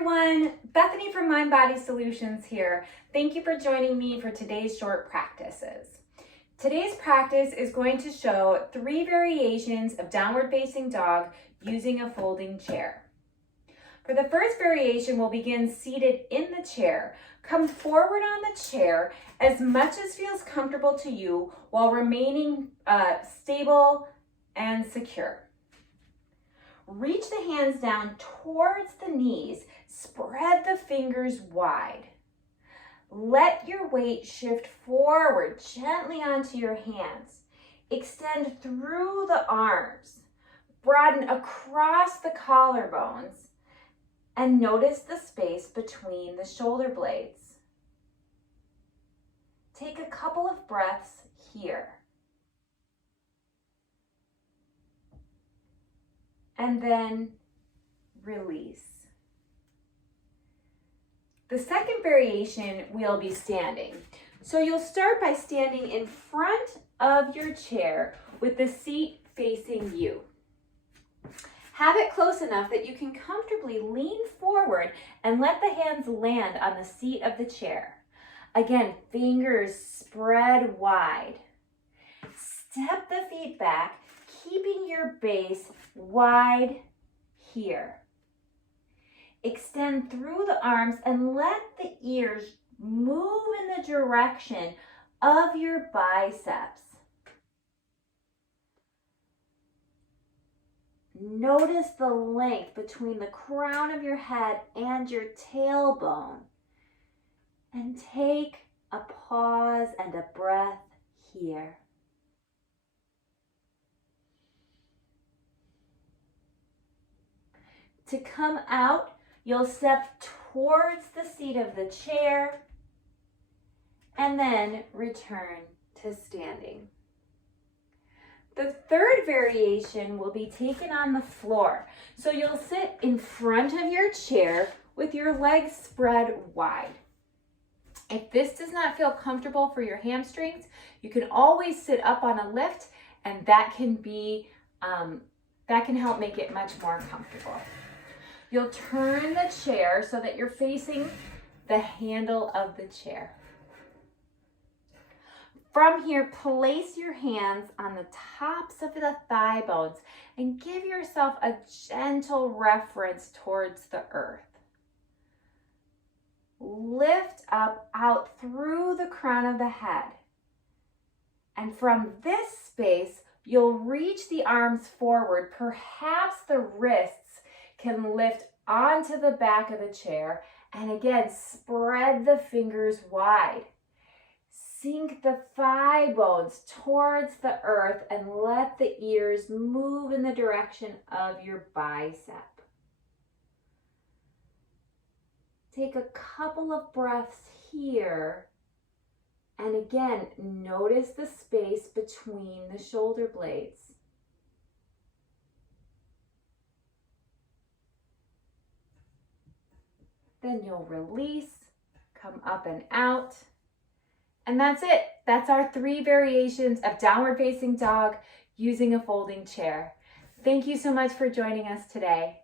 everyone, Bethany from Mind Body Solutions here. Thank you for joining me for today's short practices. Today's practice is going to show 3 variations of downward facing dog using a folding chair. For the first variation, we'll begin seated in the chair. Come forward on the chair as much as feels comfortable to you while remaining stable and secure. Reach the hands down towards the knees. Spread the fingers wide. Let your weight shift forward gently onto your hands. Extend through the arms. Broaden across the collarbones. And notice the space between the shoulder blades. Take a couple of breaths here. And then release. The second variation, we'll be standing. So you'll start by standing in front of your chair with the seat facing you. Have it close enough that you can comfortably lean forward and let the hands land on the seat of the chair. Again, fingers spread wide. Step the feet back, keeping your base wide here. Extend through the arms and let the ears move in the direction of your biceps. Notice the length between the crown of your head and your tailbone. And take a pause and a breath here. To come out, you'll step towards the seat of the chair and then return to standing. The third variation will be taken on the floor. So you'll sit in front of your chair with your legs spread wide. If this does not feel comfortable for your hamstrings, you can always sit up on a lift, and that can help make it much more comfortable. You'll turn the chair so that you're facing the handle of the chair. From here, place your hands on the tops of the thigh bones and give yourself a gentle reference towards the earth. Lift up out through the crown of the head. And from this space, you'll reach the arms forward. Perhaps the wrists can lift onto the back of the chair. And again, spread the fingers wide. Sink the thigh bones towards the earth and let the ears move in the direction of your bicep. Take a couple of breaths here. And again, notice the space between the shoulder blades. Then you'll release, come up and out. And that's it. That's our 3 variations of downward facing dog using a folding chair. Thank you so much for joining us today.